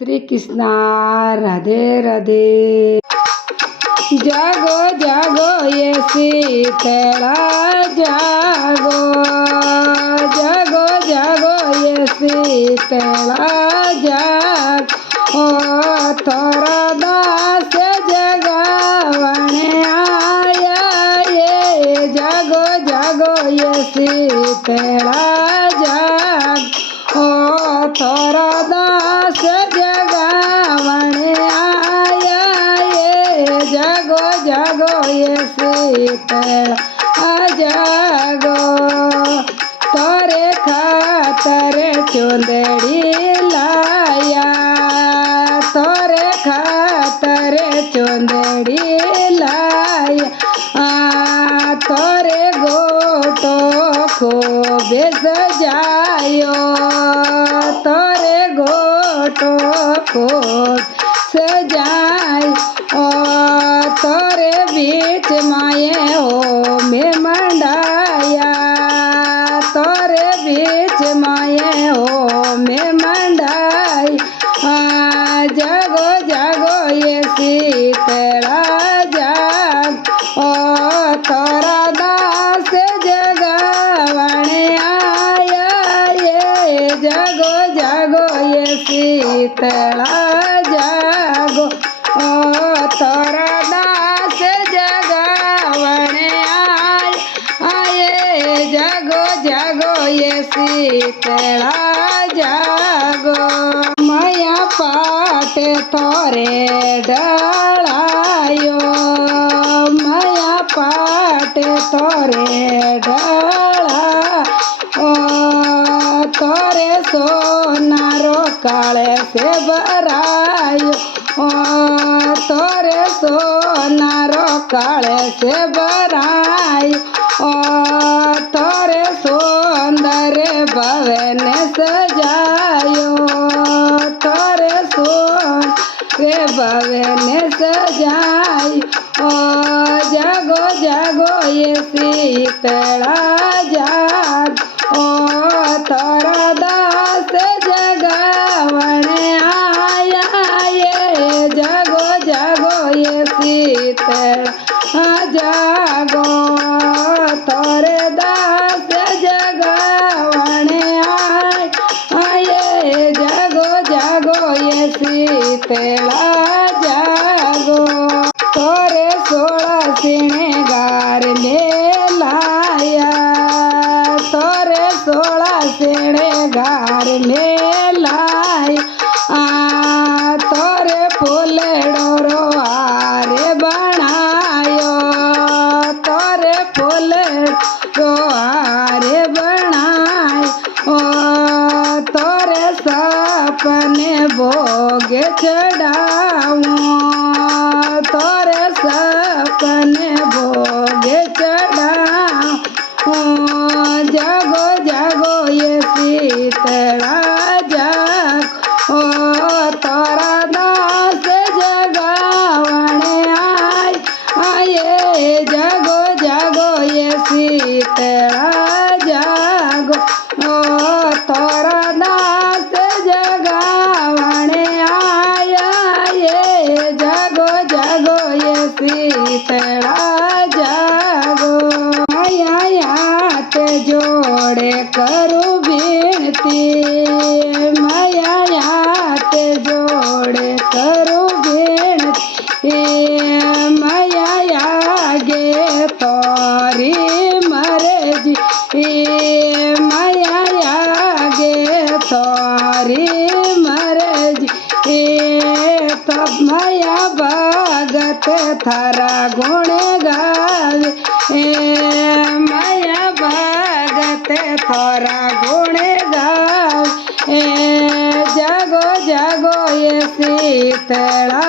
श्री कृष्णा। राधे राधे। जागो जागो ये शीतला जागो, जागो जागो ये शीतला जागो। थोड़ा दास जगावने आया ये, जागो जागो ये शीतला जागो। थोड़ा दास जगावने आया ये, जागो जागो ये शीतला जागो। तोरे खातर चुंदड़ी लाया, तोरे खातर चुंदड़ी लाया। तोरे गोटो खूब सजायो, तोरे गोटो खूब सजाई। तोरे बीच माये हो में मंडाया, तोरे बीच माये हो में मंडाई। जागो जागो ये शीतला जागो। तोरा दास जगावने आया ये, जागो जागो ये शीतला जागो। तोरा दास जगावने आए, जागो जागो ये शीतला जागो। माया पाट तोरे डलायो, माया पाट तोरे डला। तोरे सोनारो काले से बरायो, तोरे सोनारो काले से बराई। तोरे सौंदर्य भवन सजायो, तोरे सौंदर्य भवन सजाई। जागो जागो ये शीतला जागो। तोरा दास जगावने आया ये, जागो जागो ये शीतला जागो। तोरे दास जगावने आए, जागो जागो ये शीतला जागो। तोरे 16 श्रृंगार में लाया, तोरे 16 श्रृंगार में लाया। तोरे फूल डोरो हारे बनायो, तोरे फूल हारे बनायो। तोरे सपने भोग चढ़ाऊं, तोरे सपने भोग चढ़ाऊं। जागो जागो ये शीतला जागो। तोरा दास जगावने आए, जागो जागो ये शीतला जागो। तोरा दास जगावने आया ये, जागो जागो ये शीतला जागो। माया हाथ जोड़े करू विनती, माया हाथ जोड़े करू विनती। माया आगे तोरी मर्जी, माया आगे तोरी मर्जी। तब माया भगत थारा गुण गावे, माया भगत थारा गुण गावे। जागो जागो ये शीतला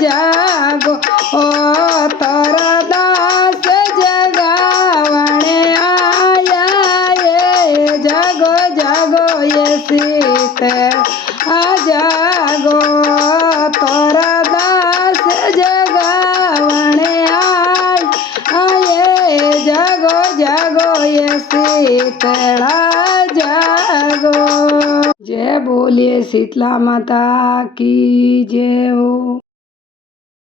जागो। तोरा दास जगावने आया ये, जागो जागो ये शीतला जागो। तोरा दास जगावने आए, जागो जागो ये शीतला जागो। जय બોલીએ શીતલા માતા કી જય હો।